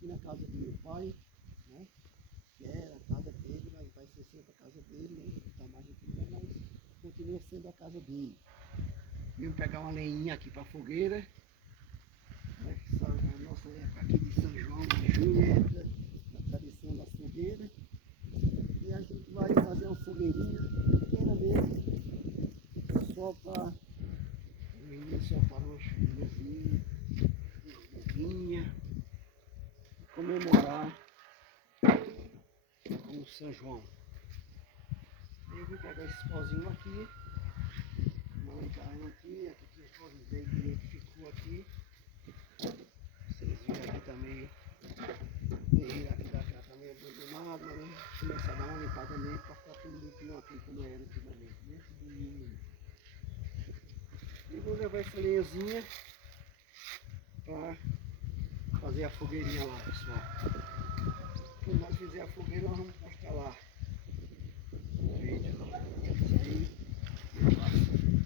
aqui na casa do meu pai, né? Que era a casa dele, mas vai ser sempre a casa dele, né? Ele está mais aqui, mas continua sendo a casa dele. Vim pegar uma lenhinha aqui para a fogueira, né? A nossa época aqui de São João, de junho, entra na tradição das fogueiras. E a gente vai fazer uma fogueirinha pequena mesmo, só para o início, só para uma chuvinhazinha, uma bombinha, comemorar o São João. Eu vou pegar esses pozinhos aqui, uma encarna aqui tinha os pozinhos dele que ficou aqui. Vocês viram aqui também, terreiro aqui da casa também abandonado, né? Começar a dar uma limpada nele para ficar tudo limpinho aqui como era antigamente, né? Tudo lindo. E vou levar essa lenhazinha para fazer a fogueirinha lá, pessoal. Quando nós fizer a fogueira, nós vamos